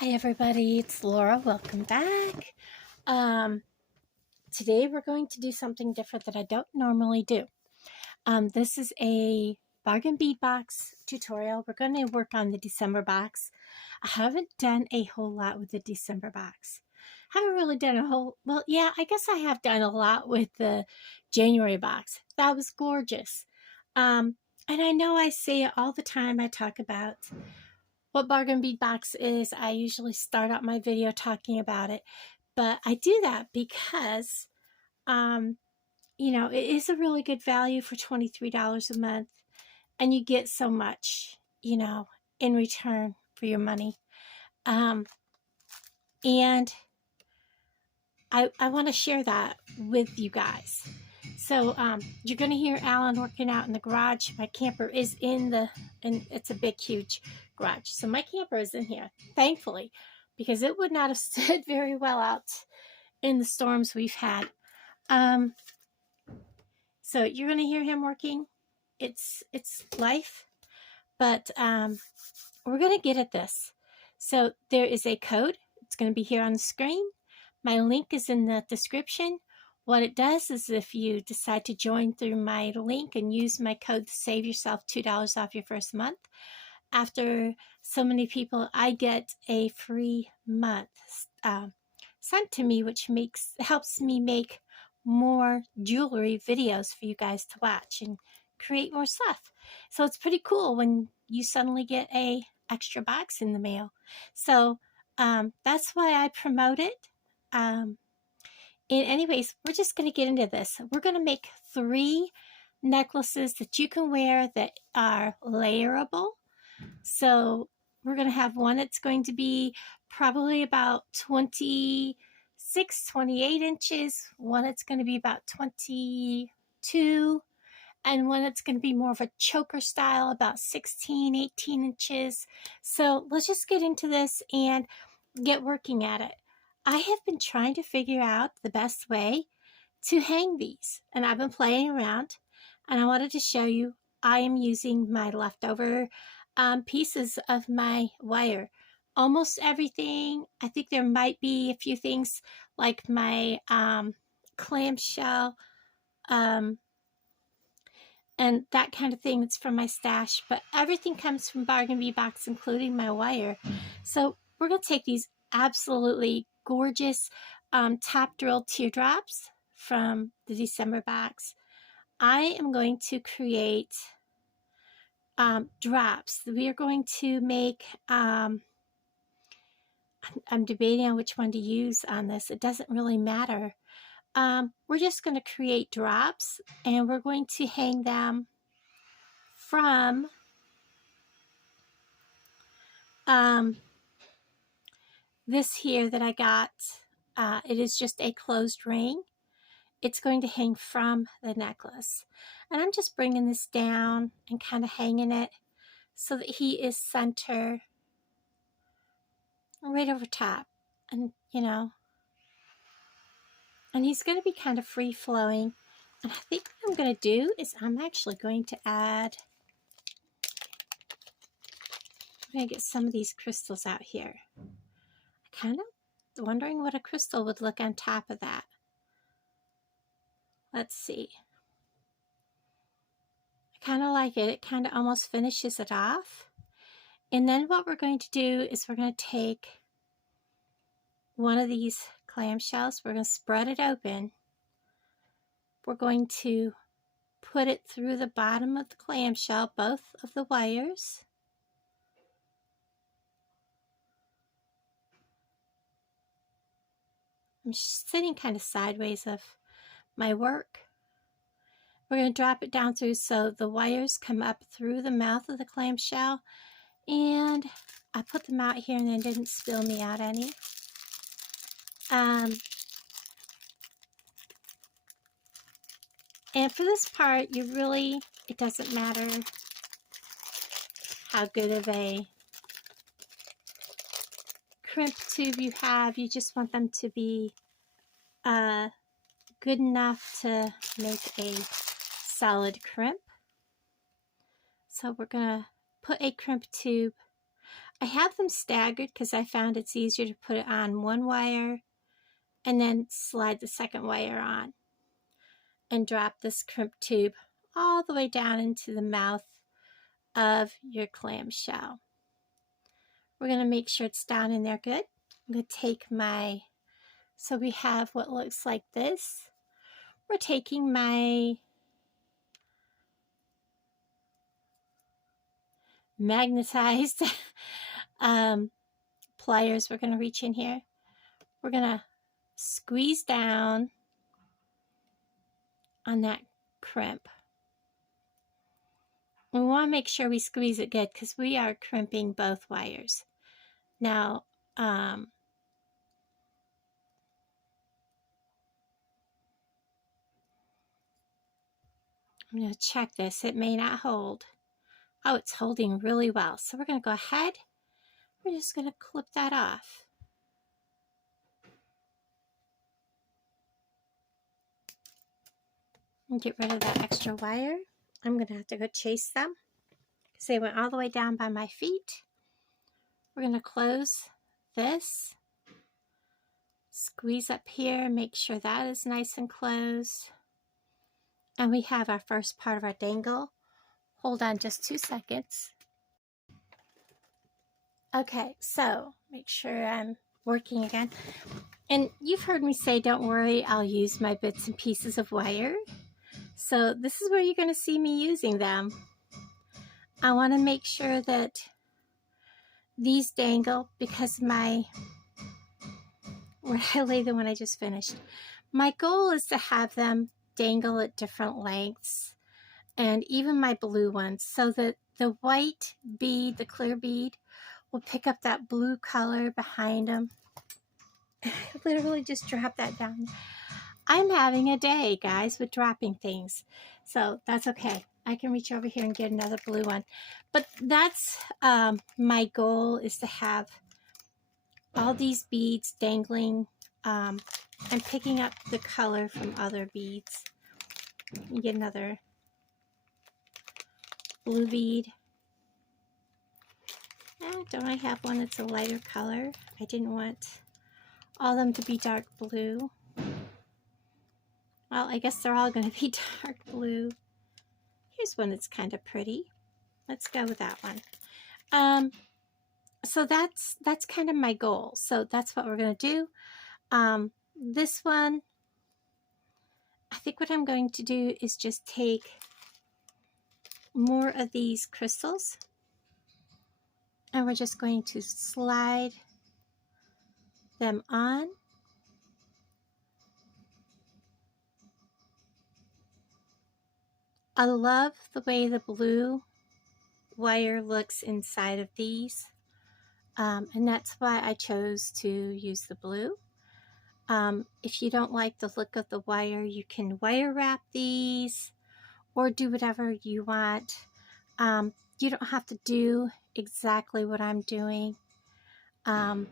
Hi everybody, it's Laura. Welcome back. Today we're going to do something different that I don't normally do. This is a bargain bead box tutorial. We're going to work on the December box. I haven't done a whole lot with the December box. Haven't really done a whole, well, yeah, I guess I have done a lot with the January box. That was gorgeous. And I know I say it all the time. I talk about what bargain bead box is. I usually start out my video talking about it, but I do that because it is a really good value for $23 a month, and you get so much in return for your money. And I want to share that with you guys. So you're going to hear Alan working out in the garage. My camper is and it's a big, huge garage. So my camper is in here, thankfully, because it would not have stood very well out in the storms we've had. So you're going to hear him working. It's life, but we're going to get at this. So there is a code. It's going to be here on the screen. My link is in the description. What it does is if you decide to join through my link and use my code to save yourself $2 off your first month, after so many people, I get a free month sent to me, which helps me make more jewelry videos for you guys to watch and create more stuff. So it's pretty cool when you suddenly get a extra box in the mail. So that's why I promote it. Anyways, we're just going to get into this. We're going to make 3 necklaces that you can wear that are layerable. So we're going to have one that's going to be probably about 28 inches, one that's going to be about 22, and one that's going to be more of a choker style, about 18 inches. So let's just get into this and get working at it. I have been trying to figure out the best way to hang these, and I've been playing around, and I wanted to show you. I am using my leftover pieces of my wire. Almost everything. I think there might be a few things like my clamshell and that kind of thing that's from my stash, but everything comes from Bargain Bead Box, including my wire. So we're going to take these absolutely gorgeous top drilled teardrops from the December box. I am going to create drops. We are going to make, I'm debating on which one to use on this. It doesn't really matter. We're just going to create drops, and we're going to hang them from this here that I got. It is just a closed ring. It's going to hang from the necklace. And I'm just bringing this down and kind of hanging it so that he is center right over top. And, and he's going to be kind of free flowing. And I think what I'm going to do is I'm actually going to add, I'm going to get some of these crystals out here. I kind of wondering what a crystal would look on top of that. Let's see. I kind of like it. It kind of almost finishes it off. And then what we're going to do is we're going to take one of these clamshells. We're going to spread it open. We're going to put it through the bottom of the clamshell, both of the wires. I'm sitting kind of sideways of my work. We're going to drop it down through so the wires come up through the mouth of the clamshell. And I put them out here and then didn't spill me out any. And for this part, it doesn't matter how good of a crimp tube you have. You just want them to be good enough to make a solid crimp. So we're going to put a crimp tube I have them staggered because I found it's easier to put it on one wire and then slide the second wire on and drop this crimp tube all the way down into the mouth of your clamshell. We're going to make sure it's down in there good. I'm going to take my, so we have what looks like this. We're taking my magnetized pliers. We're going to reach in here. We're going to squeeze down on that crimp. We want to make sure we squeeze it good because we are crimping both wires. Now, I'm going to check this. It may not hold. Oh, it's holding really well. So we're going to go ahead. We're just going to clip that off. And get rid of that extra wire. I'm going to have to go chase them because they went all the way down by my feet. We're going to close this. Squeeze up here. Make sure that is nice and closed. And we have our first part of our dangle. Hold on just 2 seconds. Okay, so make sure I'm working again. And you've heard me say, don't worry, I'll use my bits and pieces of wire. So this is where you're going to see me using them. I want to make sure that these dangle because where I lay the one I just finished. My goal is to have them dangle at different lengths, and even my blue ones, so that the white bead, the clear bead, will pick up that blue color behind them. I literally just dropped that down. I'm having a day, guys, with dropping things. So that's okay. I can reach over here and get another blue one. But that's my goal, is to have all these beads dangling and picking up the color from other beads. Get another blue bead. Don't I have one that's a lighter color? I didn't want all of them to be dark blue. Well, I guess they're all going to be dark blue. Here's one that's kind of pretty. Let's go with that one. So that's kind of my goal. So that's what we're going to do. This one, I think what I'm going to do is just take more of these crystals, and we're just going to slide them on. I love the way the blue wire looks inside of these, and that's why I chose to use the blue. If you don't like the look of the wire, you can wire wrap these or do whatever you want. You don't have to do exactly what I'm doing. I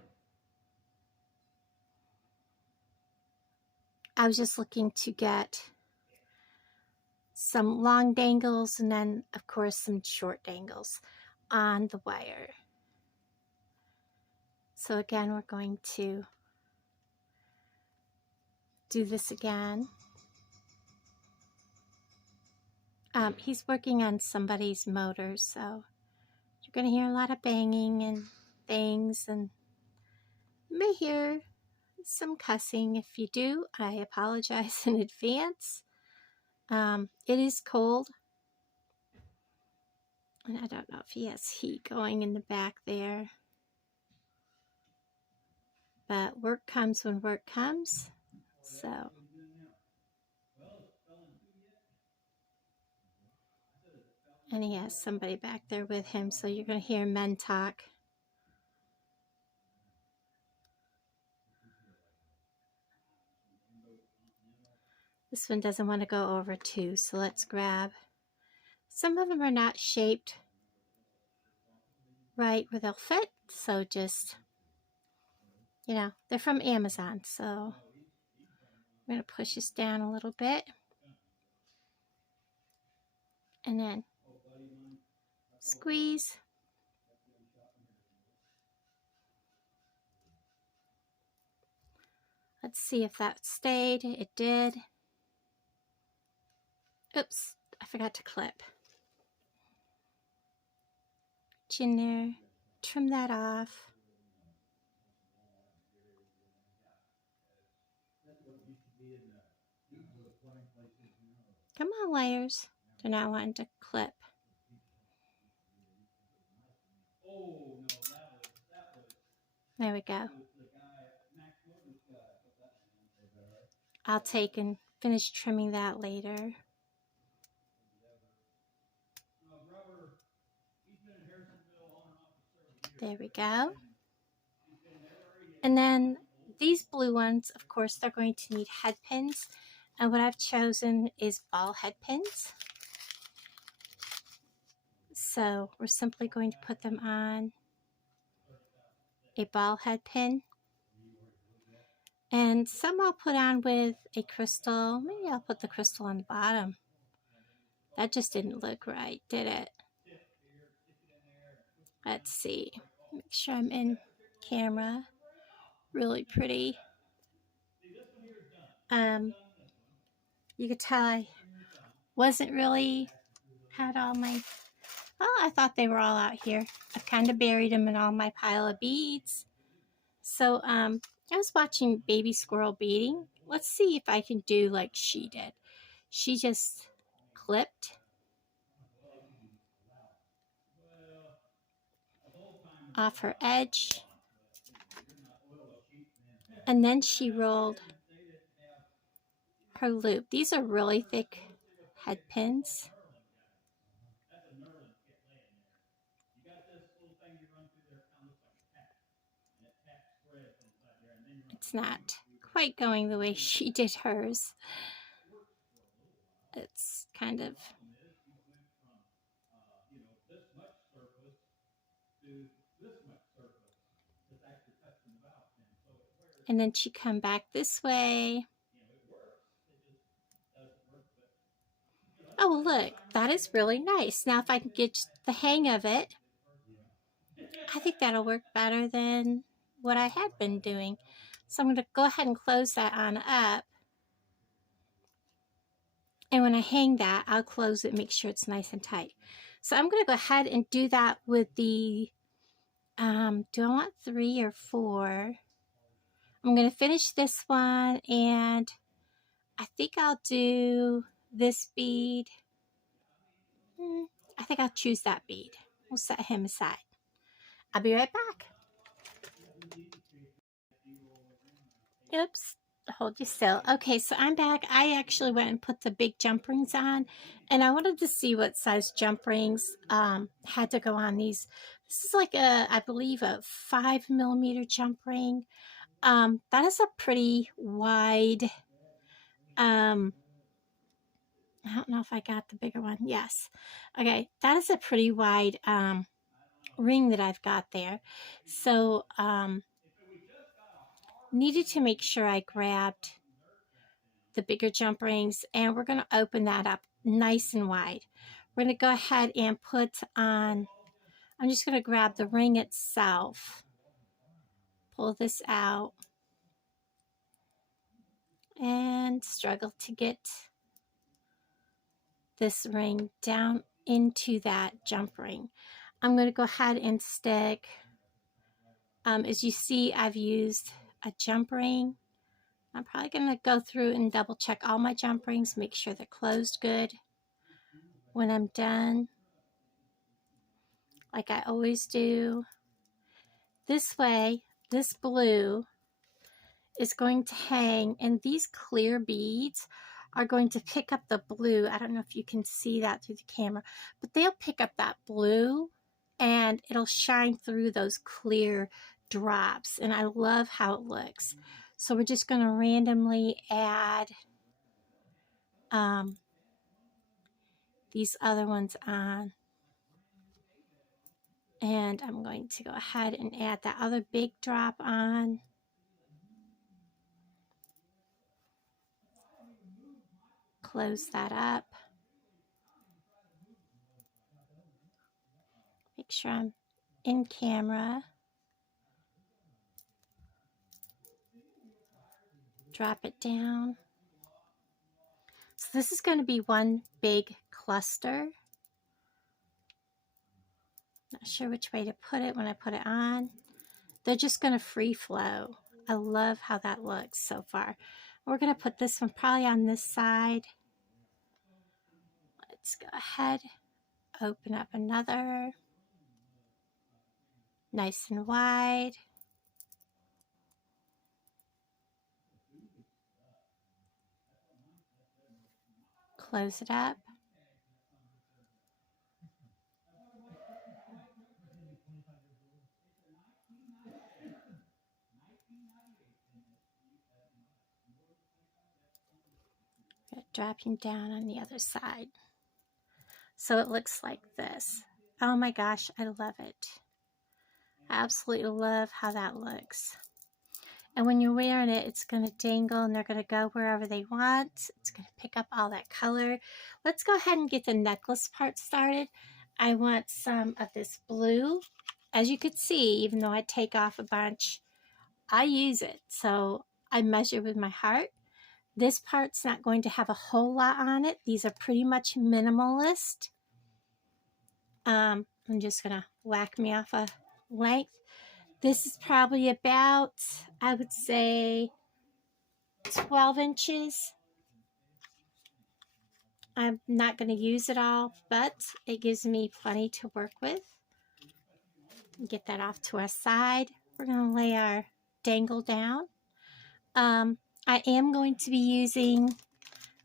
was just looking to get some long dangles and then, of course, some short dangles on the wire. So again, we're going to do this again. He's working on somebody's motor, so you're going to hear a lot of banging and things, and you may hear some cussing. If you do, I apologize in advance. It is cold, and I don't know if he has heat going in the back there, but work comes when work comes. So and he has somebody back there with him, so you're going to hear men talk. This one doesn't want to go over too, so let's grab. Some of them are not shaped right where they'll fit, so just, you know, they're from Amazon, so I'm going to push this down a little bit, and then squeeze. Let's see if that stayed. It did. Oops, I forgot to clip. Reach in there, trim that off. Come on, wires. They're not wanting to clip. There we go. I'll take and finish trimming that later. There we go. And then these blue ones, of course, they're going to need head pins. And what I've chosen is ball head pins. So we're simply going to put them on a ball head pin. And some I'll put on with a crystal. Maybe I'll put the crystal on the bottom. That just didn't look right, did it? Let's see. Make sure I'm in camera. Really pretty. You could tell I wasn't really had all my, oh, I thought they were all out here. I've kind of buried them in all my pile of beads. So I was watching Baby Squirrel beading. Let's see if I can do like she did. She just clipped off her edge, and then she rolled her loop. These are really thick head pins. It's not quite going the way she did hers. It's kind of, and then she come back this way. Oh, look, that is really nice. Now if I can get the hang of it, I think that'll work better than what I had been doing. So I'm going to go ahead and close that on up. And when I hang that, I'll close it, make sure it's nice and tight. So I'm going to go ahead and do that with the, do I want 3 or 4? I'm going to finish this one, and I think I'll do this bead. I think I'll choose that bead. We'll set him aside. I'll be right back. Oops, hold you still. Okay, so I'm back. I actually went and put the big jump rings on, and I wanted to see what size jump rings had to go on these. This is like a, I believe, a 5mm jump ring. That is a pretty wide, I don't know if I got the bigger one. Yes. Okay, that is a pretty wide ring that I've got there. So, needed to make sure I grabbed the bigger jump rings, and we're going to open that up nice and wide. We're going to go ahead and put on, I'm just going to grab the ring itself, pull this out, and struggle to get this ring down into that jump ring. I'm going to go ahead and stick, as you see, I've used a jump ring. I'm probably going to go through and double check all my jump rings, make sure they're closed good when I'm done, like I always do. This way, this blue is going to hang, and these clear beads are going to pick up the blue. I don't know if you can see that through the camera, but they'll pick up that blue and it'll shine through those clear drops, and I love how it looks. So we're just going to randomly add these other ones on, and I'm going to go ahead and add that other big drop on. Close that up. Make sure I'm in camera. drop it down. So this is going to be one big cluster. Not sure which way to put it when I put it on. They're just going to free flow. I love how that looks so far. We're going to put this one probably on this side. Let's go ahead, open up another. Nice and wide. Close it up. Dropping down on the other side. So it looks like this. Oh my gosh, I love it. I absolutely love how that looks. And when you're wearing it, it's going to dangle and they're going to go wherever they want. It's going to pick up all that color. Let's go ahead and get the necklace part started. I want some of this blue. As you could see, even though I take off a bunch, I use it. So I measure with my heart. This part's not going to have a whole lot on it. These are pretty much minimalist. I'm just going to whack me off a length. This is probably about, I would say, 12 inches. I'm not going to use it all, but it gives me plenty to work with. Get that off to our side. We're going to lay our dangle down. I am going to be using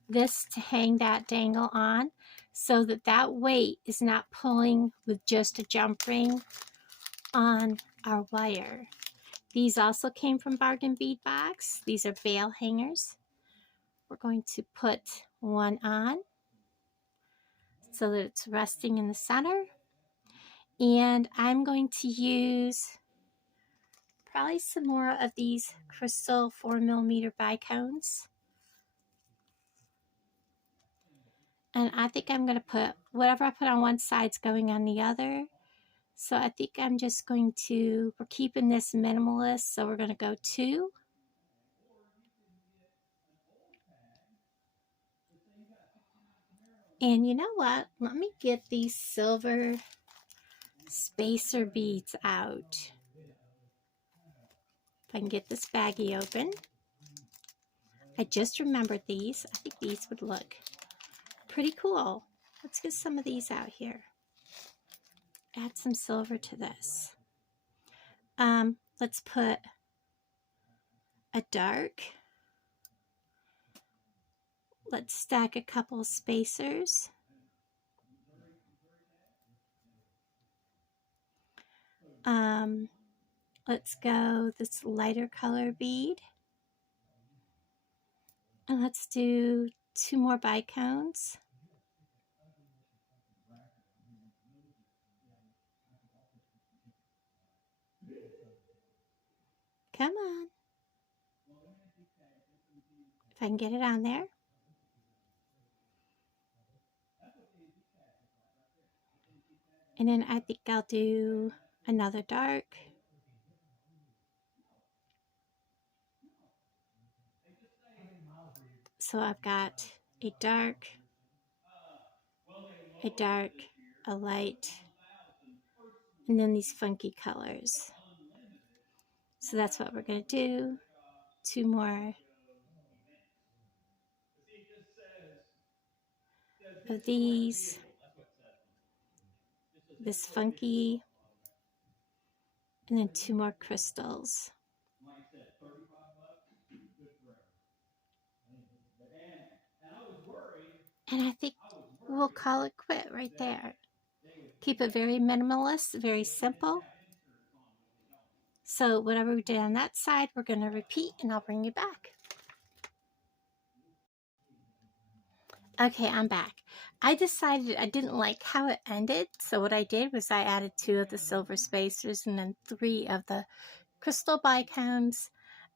this to hang that dangle on so that that weight is not pulling with just a jump ring on our wire. These also came from Bargain Bead Box. These are bail hangers. We're going to put one on so that it's resting in the center. And I'm going to use probably some more of these crystal 4mm bicones. And I think I'm going to put whatever I put on one side's going on the other. So I think I'm just going to, we're keeping this minimalist, so we're going to go 2. And you know what? Let me get these silver spacer beads out. If I can get this baggie open. I just remembered these. I think these would look pretty cool. Let's get some of these out here. Add some silver to this. Let's put a dark. Let's stack a couple of spacers. Let's go this lighter color bead. And let's do 2 more bicones. Come on. If I can get it on there. And then I think I'll do another dark. So I've got a dark, a light, and then these funky colors. So that's what we're going to do. 2 more of these. This funky, and then 2 more crystals. And I think we'll call it quit right there. Keep it very minimalist, very simple. So whatever we did on that side, we're going to repeat, and I'll bring you back. Okay, I'm back. I decided I didn't like how it ended, so what I did was I added 2 of the silver spacers and then 3 of the crystal bicones.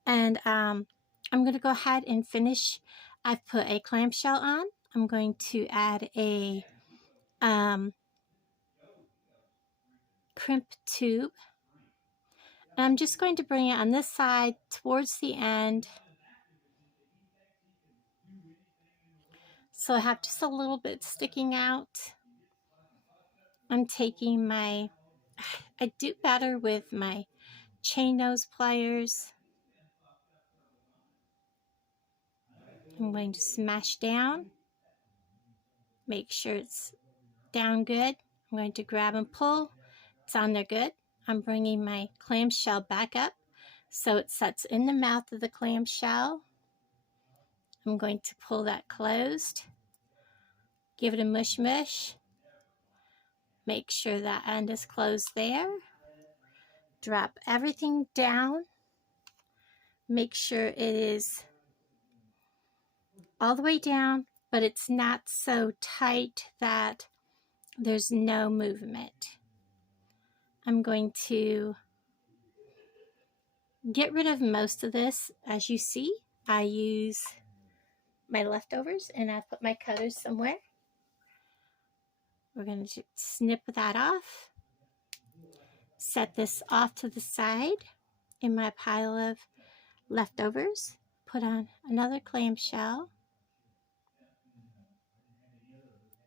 And I'm going to go ahead and finish. I've put a clamshell on. I'm going to add a crimp tube. And I'm just going to bring it on this side towards the end So I have just a little bit sticking out. I'm taking I do better with my chain nose pliers. I'm going to smash down, make sure it's down good. I'm going to grab and pull. It's on there good. I'm bringing my clamshell back up so it sets in the mouth of the clamshell. I'm going to pull that closed, give it a mush mush, make sure that end is closed there, drop everything down, make sure it is all the way down, but it's not so tight that there's no movement. I'm going to get rid of most of this. As you see, I use my leftovers and I put my cutters somewhere. We're going to snip that off. Set this off to the side in my pile of leftovers. Put on another clamshell.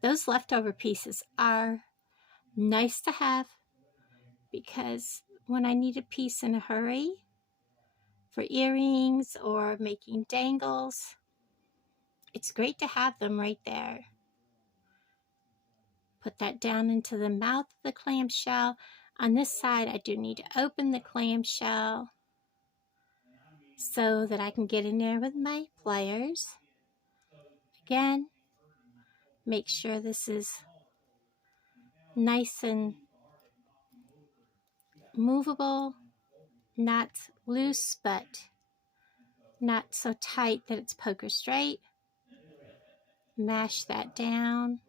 Those leftover pieces are nice to have because when I need a piece in a hurry for earrings or making dangles, it's great to have them right there. Put that down into the mouth of the clamshell. On this side, I do need to open the clamshell so that I can get in there with my pliers. Again, make sure this is nice and movable, not loose, but not so tight that it's poker straight. Mash that down.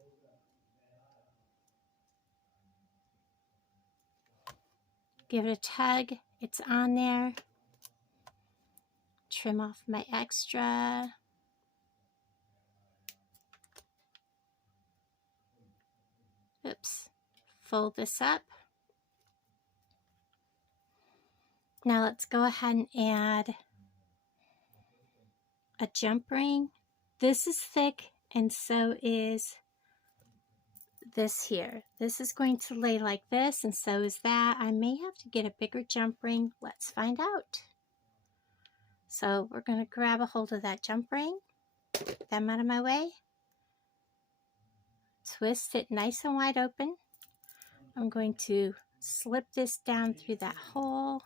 Give it a tug. It's on there. Trim off my extra. Oops. Fold this up. Now let's go ahead and add a jump ring. This is thick and so is this here. This is going to lay like this and so is that. I may have to get a bigger jump ring. Let's find out. So we're going to grab a hold of that jump ring. Get them out of my way. Twist it nice and wide open. I'm going to slip this down through that hole.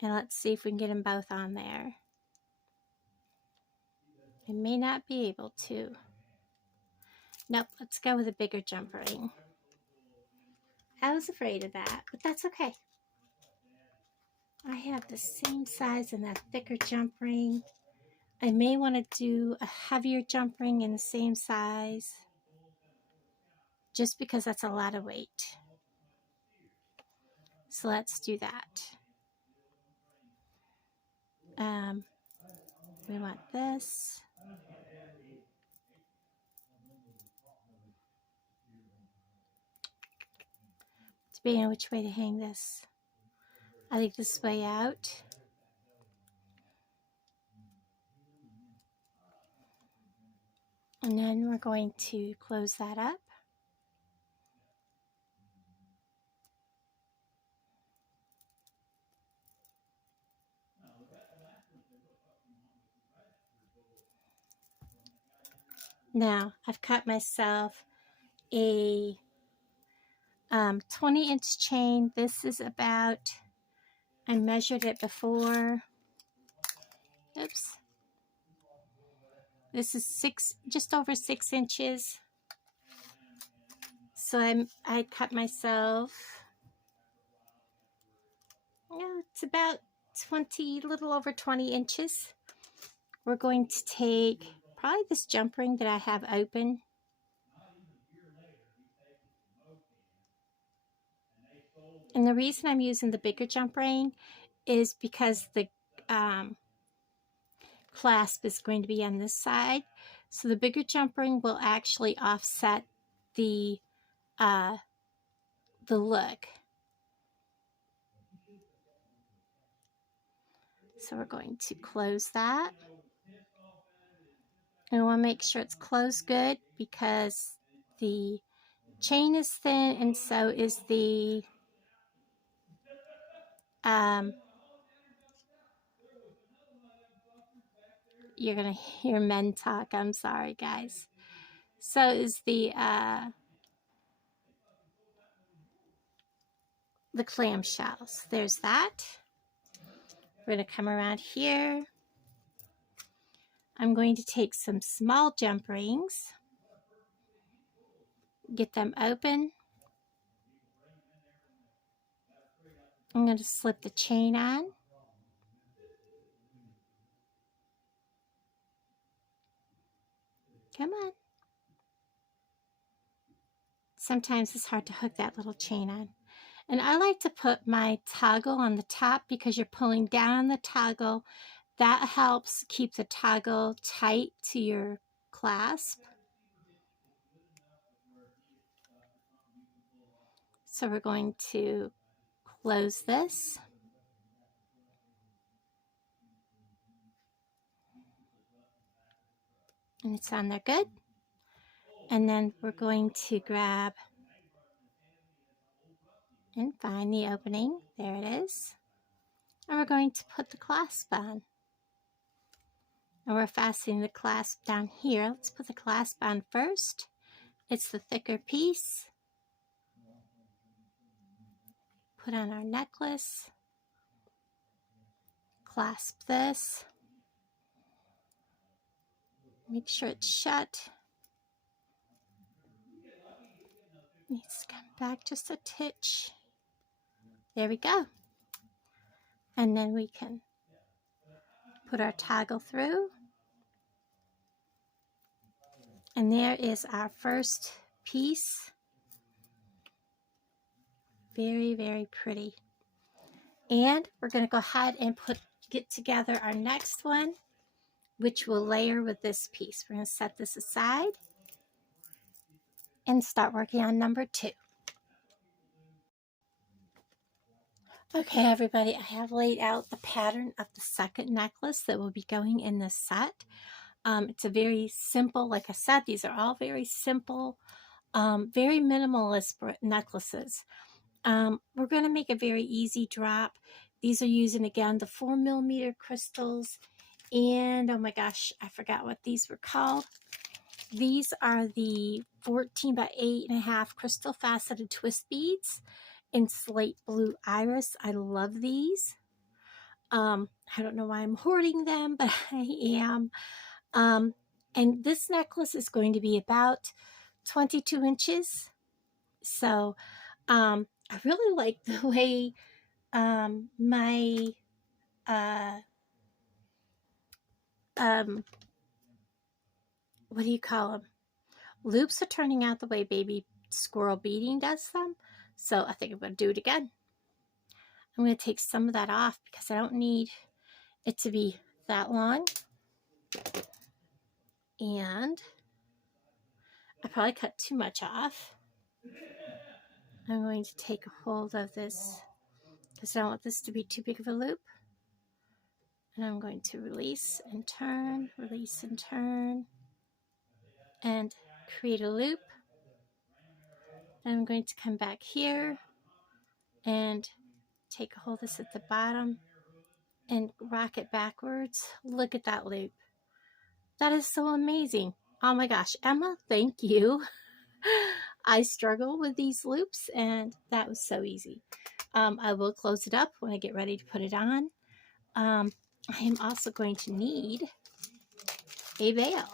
And let's see if we can get them both on there. I may not be able to. Nope, let's go with a bigger jump ring. I was afraid of that, but that's okay. I have the same size and that thicker jump ring. I may want to do a heavier jump ring in the same size, just because that's a lot of weight. So let's do that. We want this. Depending on which way to hang this. I think this way out. And then we're going to close that up. Now, I've cut myself a 20-inch chain. This is about, I measured it before. Oops. This is just over 6 inches. So I cut myself, it's about a little over 20 inches. We're going to take probably this jump ring that I have open. And the reason I'm using the bigger jump ring is because the clasp is going to be on this side. So the bigger jump ring will actually offset the look. So we're going to close that. And I want to make sure it's closed good because the chain is thin and so is the you're gonna hear men talk, I'm sorry guys. So is the clamshells. There's that. We're gonna come around here. I'm going to take some small jump rings, get them open. I'm going to slip the chain on. Come on. Sometimes it's hard to hook that little chain on. And I like to put my toggle on the top because you're pulling down on the toggle. That helps keep the toggle tight to your clasp. So we're going to close this. And it's on there good. And then we're going to grab and find the opening. There it is. And we're going to put the clasp on. And we're fastening the clasp down here. Let's put the clasp on first. It's the thicker piece. Put on our necklace. Clasp this. Make sure it's shut. Needs to come back just a titch. There we go. And then we can put our toggle through. And there is our first piece. Very, very pretty. And we're going to go ahead and get together our next one, which will layer with this piece. We're going to set this aside and start working on number 2. Okay, everybody, I have laid out the pattern of the second necklace that will be going in this set. It's a very simple, like I said, these are all very simple, very minimalist necklaces. We're going to make a very easy drop. These are using, again, the 4mm crystals. And, oh my gosh, I forgot what these were called. These are the 14 by 8.5 crystal faceted twist beads in slate blue iris. I love these. I don't know why I'm hoarding them, but I am. And this necklace is going to be about 22 inches. So I really like the way my what do you call them? Loops are turning out the way baby squirrel beading does them. So I think I'm going to do it again. I'm going to take some of that off because I don't need it to be that long. And I probably cut too much off. I'm going to take a hold of this because I don't want this to be too big of a loop. And I'm going to release and turn, and create a loop. And I'm going to come back here and take a hold of this at the bottom and rock it backwards. Look at that loop. That is so amazing. Oh my gosh, Emma, thank you. I struggle with these loops and that was so easy. I will close it up when I get ready to put it on. I am also going to need a veil.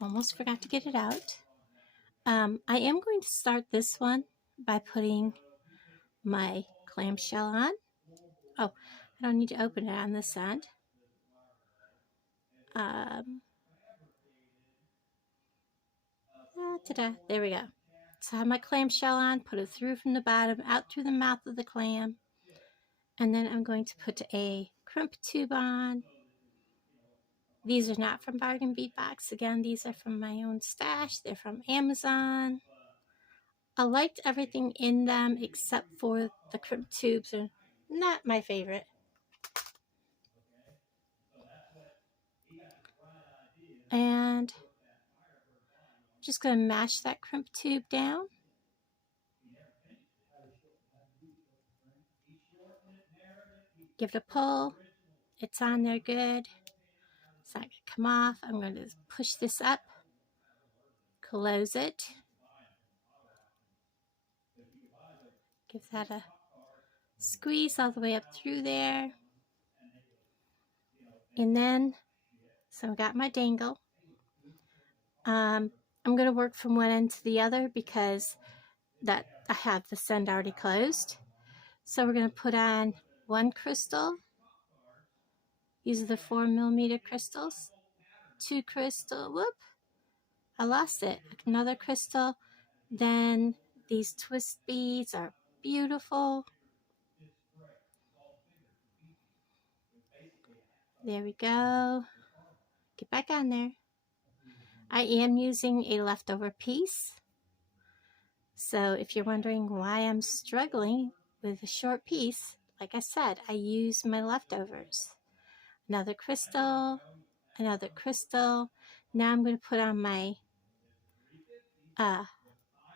Almost forgot to get it out. I am going to start this one by putting my clamshell on. Oh, I don't need to open it on this end. Ta-da, there we go. So I have my clamshell on, put it through from the bottom, out through the mouth of the clam. And then I'm going to put a crimp tube on. These are not from Bargain Bead Box. Again, these are from my own stash. They're from Amazon. I liked everything in them except for the crimp tubes are not my favorite. And just going to mash that crimp tube down. Give it a pull. It's on there good. It's not going to come off. I'm going to push this up, close it. Give that a squeeze all the way up through there. And then, so I've got my dangle. I'm going to work from one end to the other because that I have this end already closed. So we're going to put on one crystal. These are the 4mm crystals. 2 crystal, whoop, I lost it. Another crystal. Then these twist beads are beautiful. There we go. Get back on there. I am using a leftover piece. So if you're wondering why I'm struggling with a short piece, like I said, I use my leftovers. Another crystal, another crystal. Now I'm going to put on my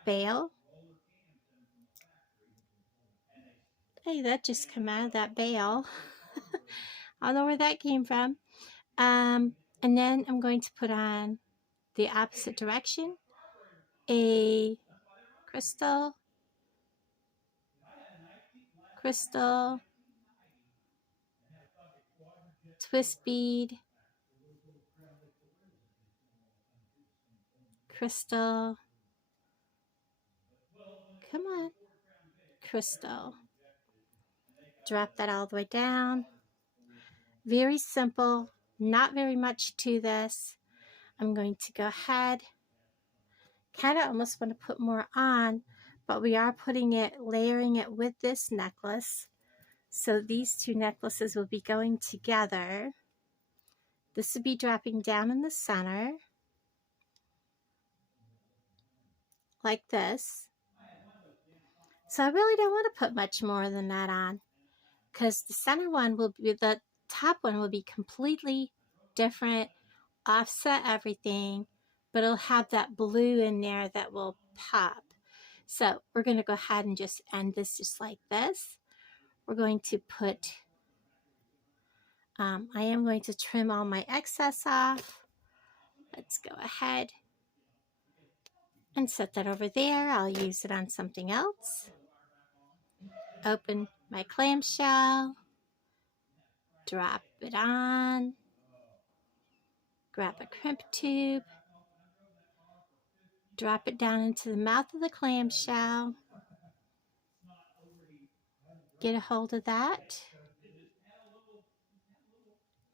bail. Hey, that just came out of that bail. I don't know where that came from. And then I'm going to put on the opposite direction a crystal, crystal, twist bead, crystal, come on, crystal. Drop that all the way down. Very simple, not very much to this. I'm going to go ahead, kind of almost want to put more on, but we are putting it, layering it with this necklace. So these two necklaces will be going together. This will be dropping down in the center, like this. So I really don't want to put much more than that on, because the center one will be, the top one will be completely different, offset everything, but it'll have that blue in there that will pop. So we're going to go ahead and just end this just like this. We're going to put, I am going to trim all my excess off. Let's go ahead and set that over there. I'll use it on something else. Open my clamshell, drop it on, grab a crimp tube, drop it down into the mouth of the clamshell, get a hold of that,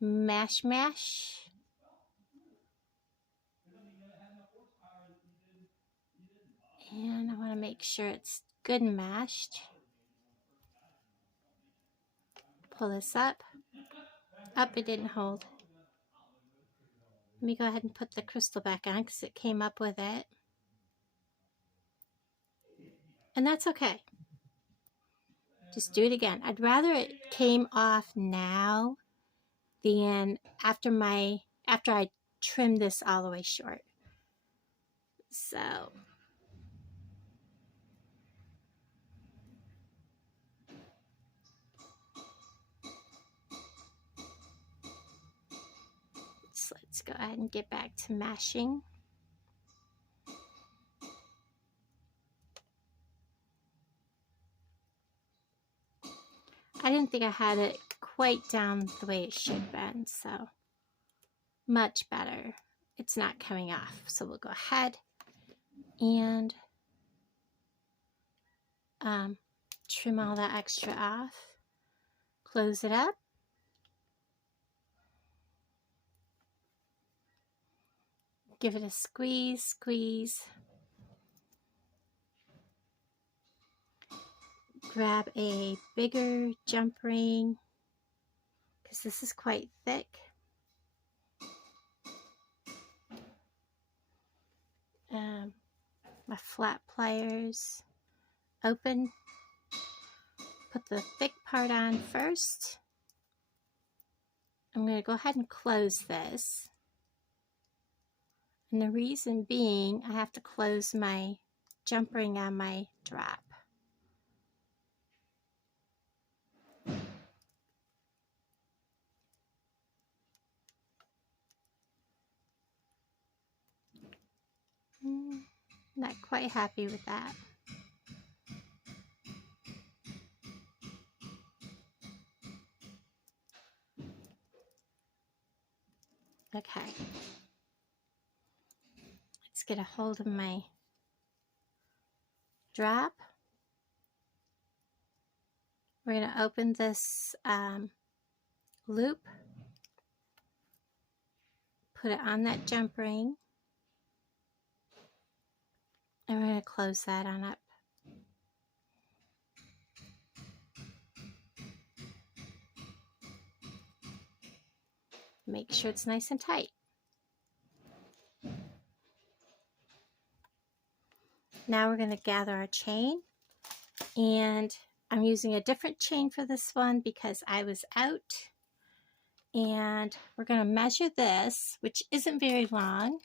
mash, mash, and I want to make sure it's good and mashed. Pull this up. Up, it didn't hold. Let me go ahead and put the crystal back on because it came up with it. And that's okay. Just do it again. I'd rather it came off now than after I trim this all the way short. So let's go ahead and get back to mashing. I didn't think I had it quite down the way it should have been, so much better. It's not coming off, so we'll go ahead and trim all that extra off. Close it up. Give it a squeeze, squeeze. Grab a bigger jump ring because this is quite thick. My flat pliers, open, put the thick part on first. I'm going to go ahead and close this. And the reason being, I have to close my jump ring on my drop. Not quite happy with that. Okay. Let's get a hold of my drop. We're going to open this loop, put it on that jump ring, and we're going to close that on up. Make sure it's nice and tight. Now we're going to gather our chain, and I'm using a different chain for this one because I was out. And we're going to measure this, which isn't very long.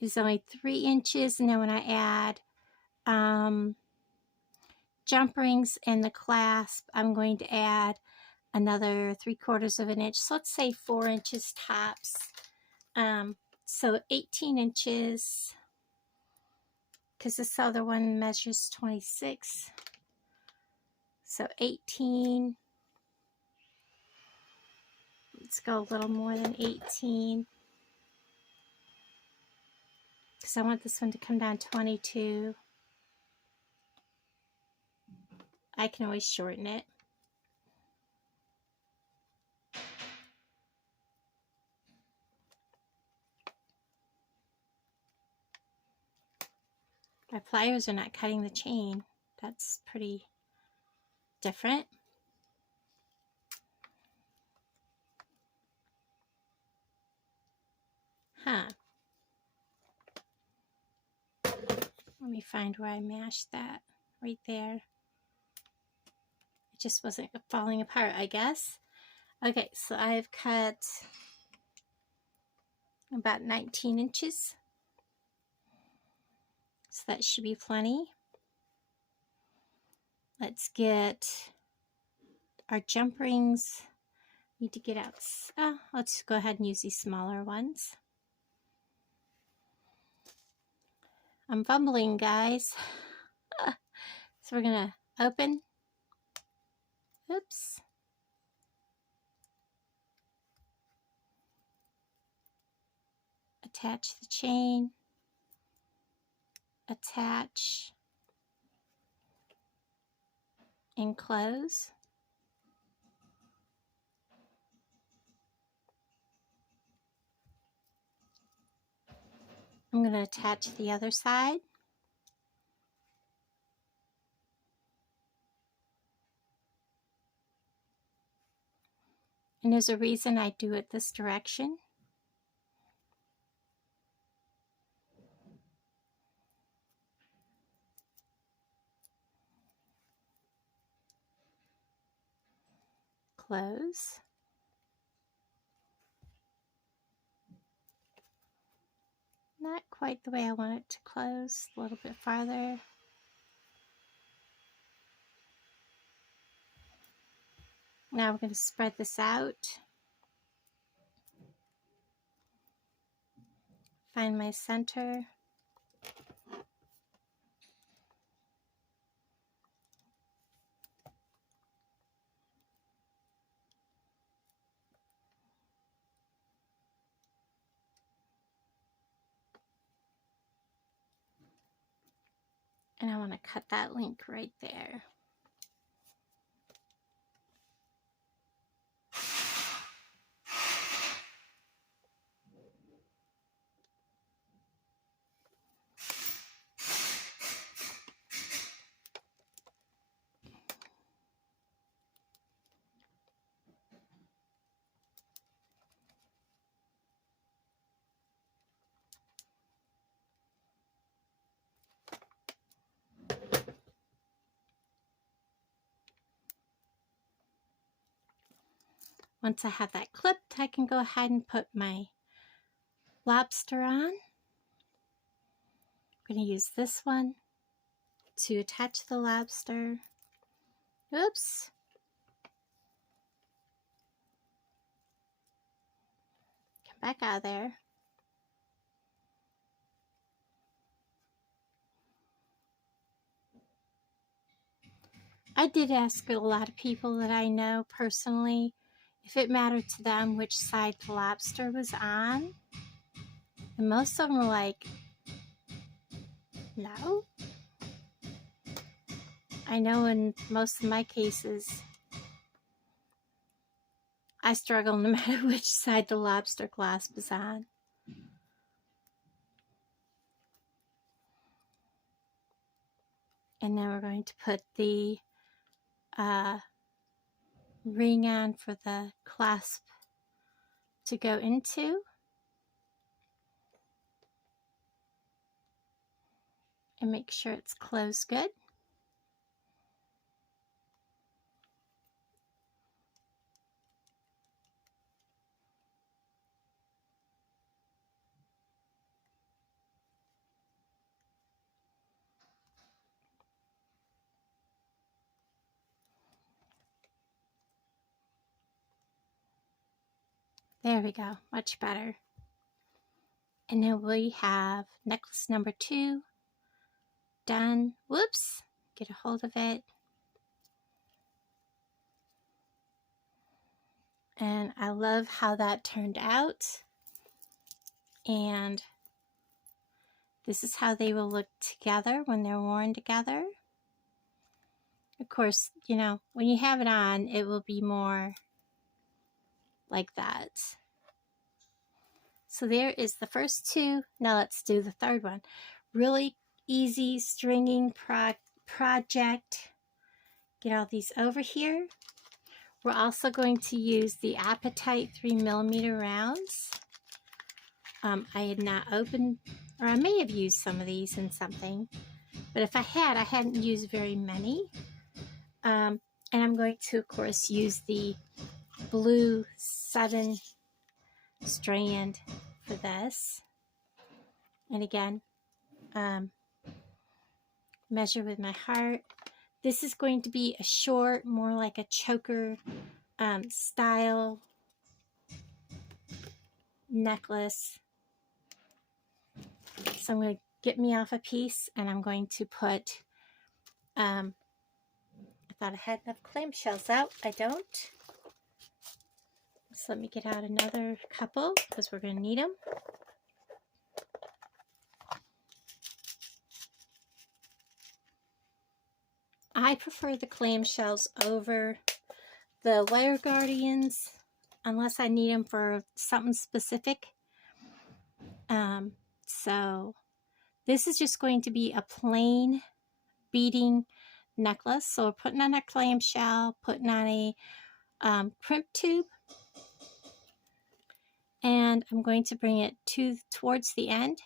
It's only 3 inches, and then when I add jump rings and the clasp, I'm going to add another 3/4 of an inch. So let's say 4 inches tops. So 18 inches, because this other one measures 26. So 18. Let's go a little more than 18. Because I want this one to come down 22. I can always shorten it. My pliers are not cutting the chain. That's pretty different. Huh. Let me find where I mashed that. Right there. It just wasn't falling apart, I guess. Okay, so I've cut about 19 inches. So that should be plenty. Let's get our jump rings. Need to get out. Let's go ahead and use these smaller ones. I'm fumbling, guys. So we're going to open. Oops. Attach the chain. Attach. And close. I'm going to attach the other side. And there's a reason I do it this direction. Close. Not quite the way I want it to close. A little bit farther. Now we're going to spread this out. Find my center. And I want to cut that link right there. Once I have that clipped, I can go ahead and put my lobster on. I'm going to use this one to attach the lobster. Oops. Come back out of there. I did ask a lot of people that I know personally if it mattered to them which side the lobster was on. And most of them were like, no. I know in most of my cases, I struggle no matter which side the lobster clasp is on. And now we're going to put the ring on for the clasp to go into. And make sure it's closed good. There we go, much better. And now we have necklace number 2 done. Whoops, get a hold of it. And I love how that turned out. And this is how they will look together when they're worn together. Of course, you know, when you have it on, it will be more like that. So there is the first 2. Now let's do the third one. Really easy stringing project. Get all these over here. We're also going to use the Appetite 3mm rounds. I had not opened, or I may have used some of these in something, but if I hadn't used very many. And I'm going to, of course, use the blue 7 strand for this. And again, measure with my heart. This is going to be a short, more like a choker style necklace. So I'm going to get me off a piece, and I'm going to put, I thought I had enough clamshells out. I don't. So let me get out another couple, because we're going to need them. I prefer the clamshells over the Wire Guardians, unless I need them for something specific. So this is just going to be a plain beading necklace. So we're putting on a clamshell, putting on a crimp tube, and I'm going to bring it towards the end.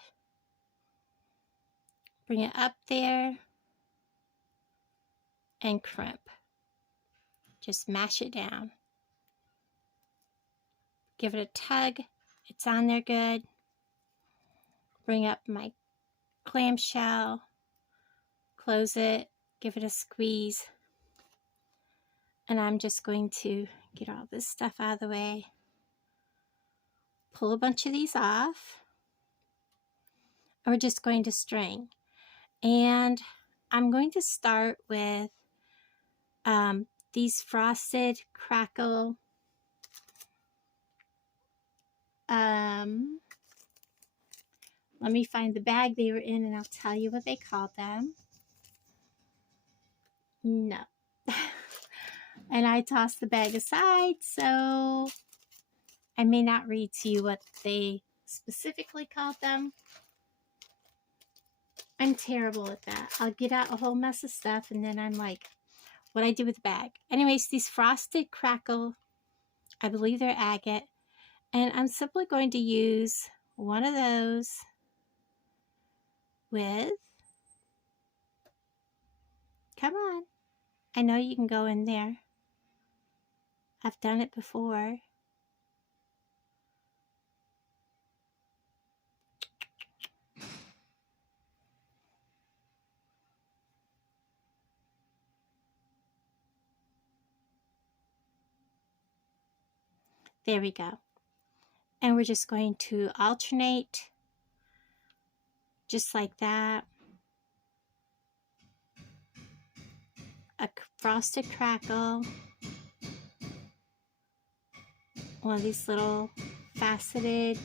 Bring it up there and crimp. Just mash it down. Give it a tug. It's on there good. Bring up my clamshell. Close it. Give it a squeeze. And I'm just going to get all this stuff out of the way. Pull a bunch of these off. And we're just going to string. And I'm going to start with these frosted crackle let me find the bag they were in and I'll tell you what they called them. No. And I tossed the bag aside, so I may not read to you what they specifically called them. I'm terrible at that. I'll get out a whole mess of stuff and then I'm like, what I did with the bag. Anyways, these frosted crackle, I believe they're agate, and I'm simply going to use one of those with, come on, I know you can go in there, I've done it before. There we go. And we're just going to alternate just like that. A frosted crackle. One of these little faceted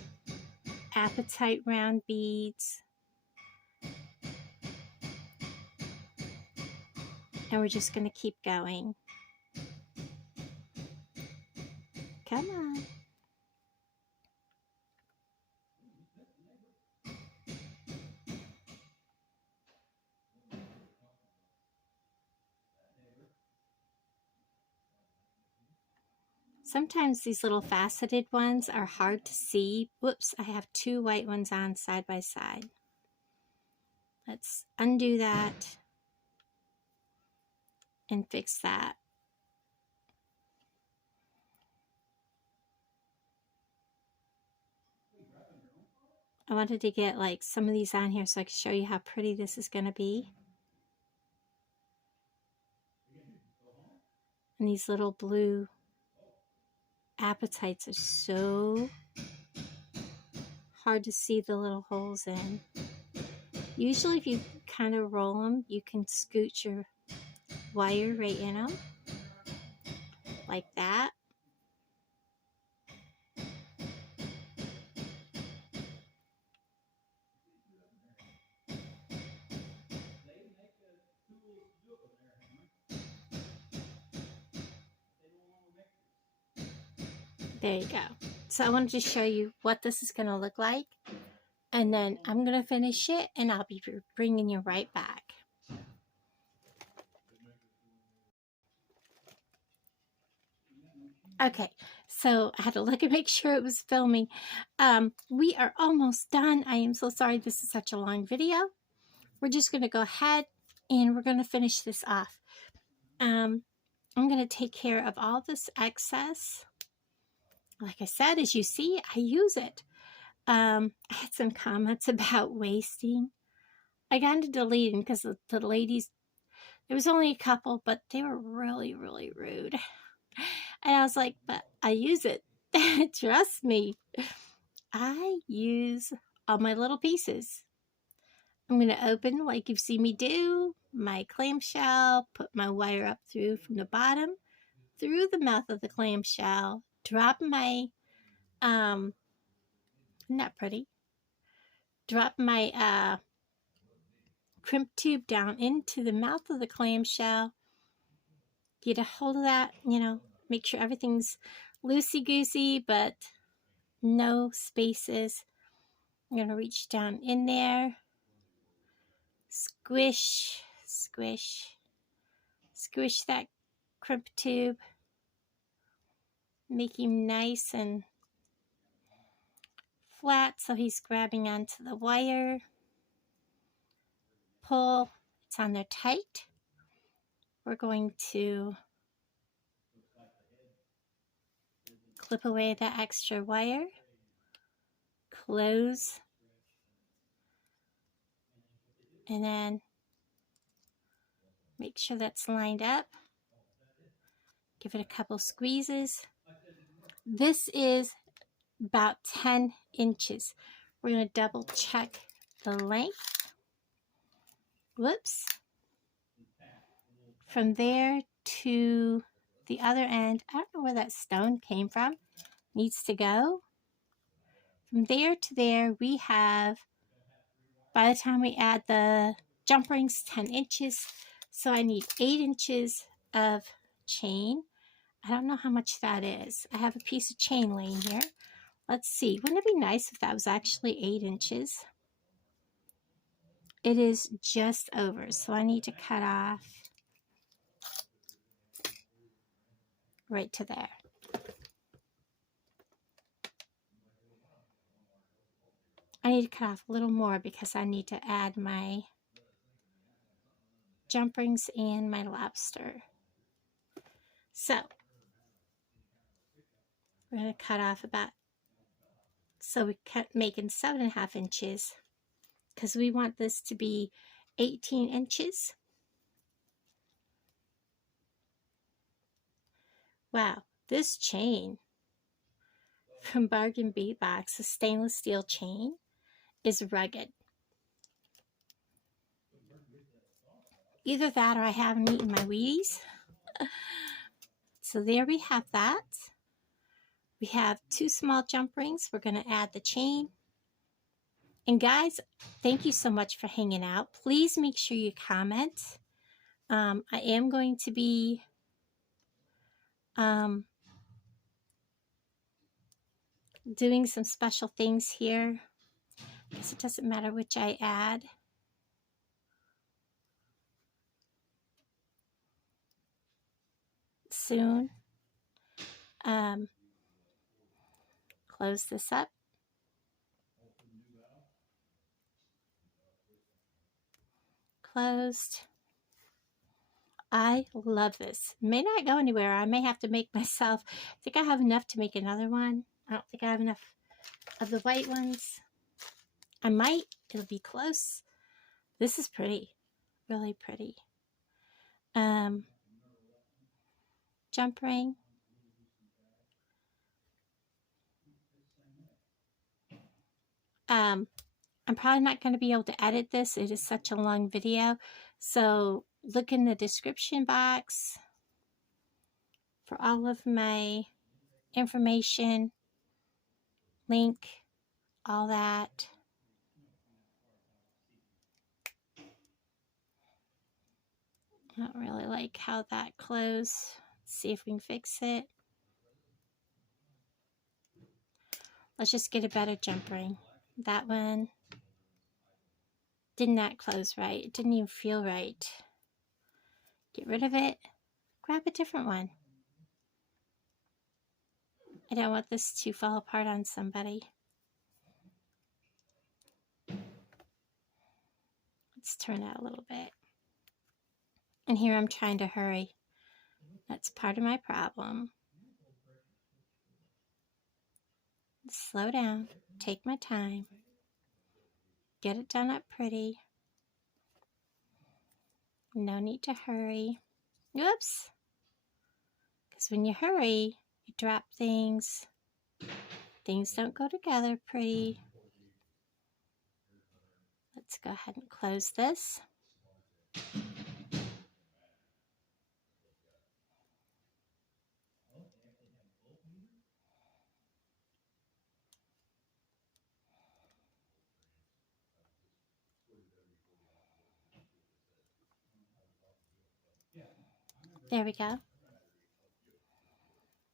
apatite round beads. And we're just going to keep going. Come on. Sometimes these little faceted ones are hard to see. Whoops, I have two white ones on side by side. Let's undo that and fix that. I wanted to get like some of these on here so I can show you how pretty this is going to be. And these little blue apatites are so hard to see the little holes in. Usually if you kind of roll them, you can scoot your wire right in them, like that. There you go. So I wanted to show you what this is going to look like. And then I'm going to finish it and I'll be bringing you right back. Okay, so I had to look and make sure it was filming. We are almost done. I am so sorry this is such a long video. We're just going to go ahead and we're going to finish this off. I'm going to take care of all this excess. Like I said, as you see, I use it. I had some comments about wasting. I got into deleting because the ladies, there was only a couple, but they were really, really rude. And I was like, but I use it. Trust me. I use all my little pieces. I'm going to open, like you've seen me do, my clamshell, put my wire up through from the bottom, through the mouth of the clamshell, drop my, not pretty, drop my crimp tube down into the mouth of the clamshell, get a hold of that, you know, make sure everything's loosey-goosey, but no spaces. I'm going to reach down in there, squish, squish, squish that crimp tube, make him nice and flat so he's grabbing onto the wire. Pull, it's on there tight. We're going to clip away that extra wire, close, and then make sure that's lined up. Give it a couple squeezes. This is about 10 inches. We're going to double check the length. Whoops. From there to the other end, I don't know where that stone came from, needs to go. From there to there, we have, by the time we add the jump rings, 10 inches. So I need 8 inches of chain. I don't know how much that is. I have a piece of chain laying here. Let's see. Wouldn't it be nice if that was actually 8 inches? It is just over, so I need to cut off right to there. I need to cut off a little more because I need to add my jump rings and my lobster. So We're going to cut off about, so we cut making 7.5 inches, because we want this to be 18 inches. Wow, this chain from Bargain Bead Box, the stainless steel chain, is rugged. Either that or I haven't eaten my Wheaties. So there we have that. We have 2 small jump rings. We're going to add the chain. And guys, thank you so much for hanging out. Please make sure you comment. I am going to be doing some special things here. I guess it doesn't matter which I add. Soon. Close this up. Closed. I love this. May not go anywhere. I may have to make myself. I think I have enough to make another one. I don't think I have enough of the white ones. I might. It'll be close. This is pretty. Really pretty. Jump ring. I'm probably not going to be able to edit this. It is such a long video. So look in the description box for all of my information, link, all that. I don't really like how that closed. Let's see if we can fix it. Let's just get a better jump ring. That one did not close right. It didn't even feel right. Get rid of it. Grab a different one. I don't want this to fall apart on somebody. Let's turn out a little bit. And here I'm trying to hurry. That's part of my problem. Slow down. Take my time. Get it done up pretty. No need to hurry. Oops. Because when you hurry, you drop things. Things don't go together pretty. Let's go ahead and close this. There we go.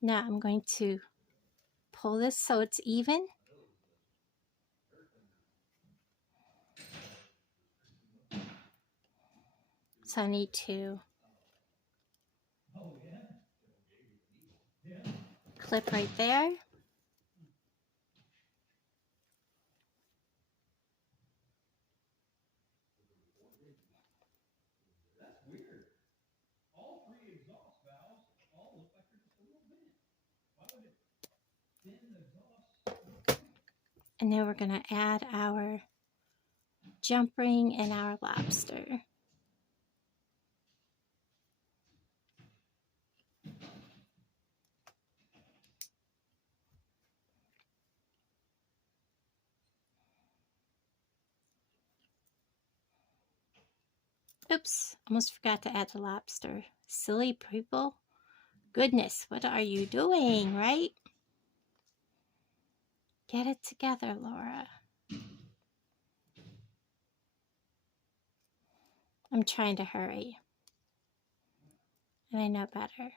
Now I'm going to pull this so it's even. So I need to clip right there. And now we're going to add our jump ring and our lobster. Oops, almost forgot to add the lobster. Silly people. Goodness, what are you doing, right? Get it together, Laura. I'm trying to hurry. And I know better.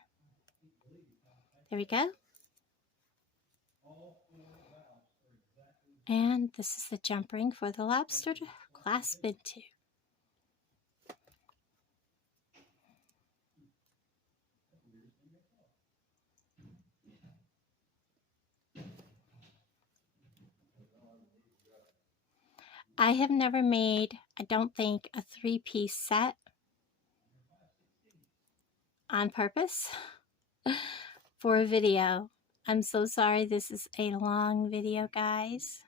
There we go. And this is the jump ring for the lobster to clasp into. I have never made, I don't think, a 3-piece set on purpose for a video. I'm so sorry this is a long video, guys.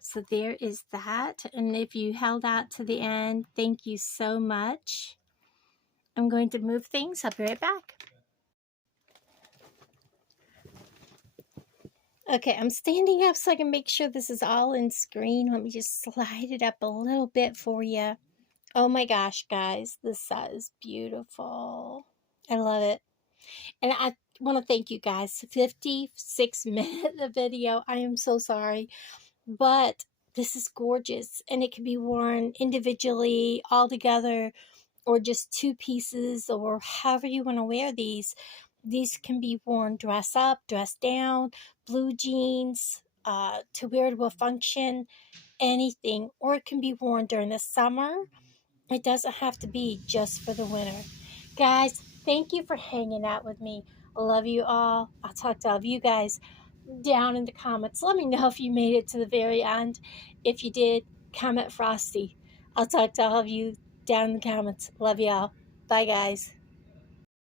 So there is that. And if you held out to the end, thank you so much. I'm going to move things. I'll be right back. Okay, I'm standing up so I can make sure this is all in screen. Let me just slide it up a little bit for you. Oh my gosh, guys, this set is beautiful. I love it. And I want to thank you guys. 56-minute video. I am so sorry. But this is gorgeous. And it can be worn individually, all together, or just two pieces, or however you want to wear these. These can be worn dress up, dress down, blue jeans, to wear to a function, anything. Or it can be worn during the summer. It doesn't have to be just for the winter. Guys, thank you for hanging out with me. I love you all. I'll talk to all of you guys down in the comments. Let me know if you made it to the very end. If you did, comment Frosty. I'll talk to all of you down in the comments. Love y'all. Bye, guys.